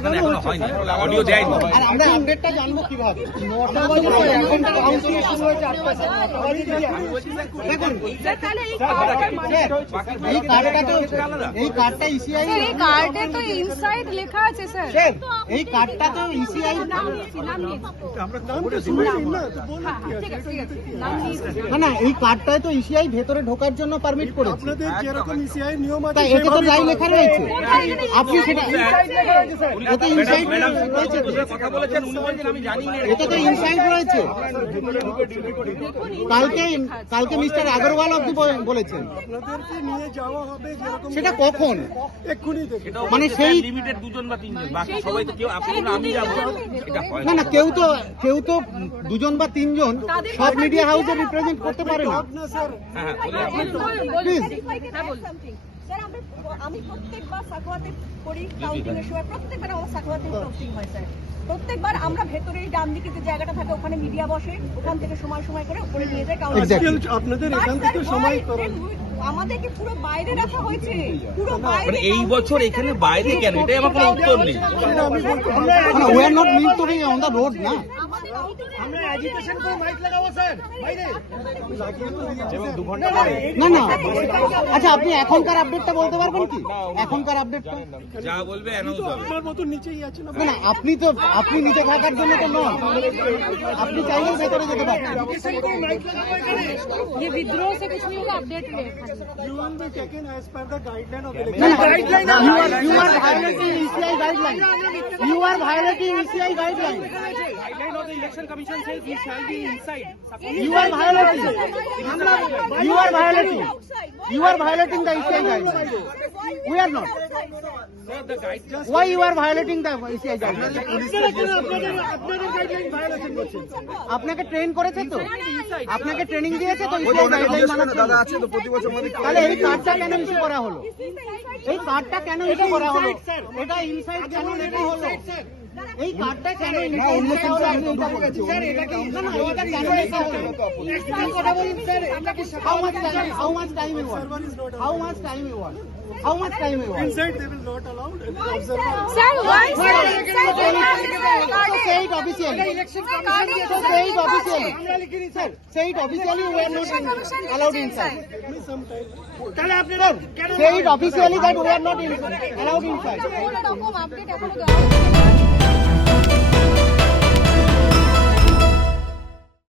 ওখানে এখনো হয়নি, অডিও দেয়নি। আর আমরা আপডেটটা জানবো কিভাবে? এই কার্ডটা ইসিআই, এই কার্ডে তো ইনসাইড লেখা আছে স্যার। এই কার্ডটা তো ইসিআই না, এই কার্ডটায় তো ইসিআই ভেতরে ঢোকার জন্য পারমিট করেছে। আপনাদের যেরকম ইসিআই নিয়ম আছে তাই এতে তো যাই লেখা রয়েছে, আপনি সেটা এতে ইনসাইড রয়েছে, কথা বলেছেন, উনি বলছেন আমি জানি না। এটা তো ইনসাইড রয়েছে। কালকে মিস্টার আগরওয়াল অব্দি বলেছেন। আপনাদেরকে নিয়ে যাওয়া হবে যেরকম, সেটা কখন? এক্ষুনি দেখুন। মানে সেই লিমিটেড 2 জন বা 3 জন, বাকি সবাই তো কেউ আপনি না আমি যাবো, এটা হয় না। কেউ তো 2 জন বা 3 জন সব মিডিয়া হাউসে রিপ্রেজেন্ট করতে পারে না। না স্যার, হ্যাঁ বলে প্লিজ। স্যার আমি প্রত্যেকবার সাকওয়াতে করি কাউন্টিং এর সময়, প্রত্যেকবার আমার সাকওয়াতে কাউন্টিং হয় স্যার। প্রত্যেকবার আমরা ভেতরে এই ডান দিকে যে জায়গাটা থাকে ওখানে মিডিয়া বসে, ওখান থেকে সময় সময় করে উপরে নিয়ে যায় কাউন্টিং। আপনাদের এখান থেকে সময় করেন, আমাদেরকে পুরো বাইরে রাখা হয়েছে, পুরো বাইরে। মানে এই বছর এখানে বাইরে কেন, এটাই আমার কোনো উত্তর নেই। we are not meant to be on the road না। আমরা এজিটেশন করে মাইক লাগাবো স্যার বাইরে। না না, আচ্ছা আপনি এখনকার আপডেটটা বলতে পারবেন কি? এখনকার আপডেটটা যা বলবে অ্যানাউন্স হবে। আপনার মতো নিচেই আছেন। না না, আপনি নিচে থাকার জন্য তো নন, আপনি চাইলেও ভেতরে যেতে পারেন। ये विद्रोह से कुछ नहीं होगा, अपडेट है। You will be taken as per the guideline of না, election. না, you are violating ECI guideline. You are violating ECI guideline. Guideline of the election commission says we shall be inside. You are violating. You are violating. You are violating the ECI guideline. We are not. Sir, the guide Why you are violating the ECI guideline? আপনাদের guideline violation করছেন। আপনাকে train করেছে তো, আপনাকে training দিয়েছে তো ECI guideline মানার জন্য। তাহলে এই কার্ডটা কেন ইস্যু করা হলো? এই কার্ডটা কেন ইস্যু করা হলো? এটা ইনসাইড কেন লেখা হলো? এই কার্ডটা কেন ইনসাইড লেখা হলো? স্যার এটা কি না না, এটা কেন লেখা হলো? কথা বলুন স্যার, এটা কি how much time you want? How much time you want? How much time you want? Inside they will not allow observers. Sir, why So say it officially. So say it officially. Sir, say it officially. We are not allowed inside. Give me some time. Say it officially that we are not allowed inside. Update এখনো দেওয়া হয়নি।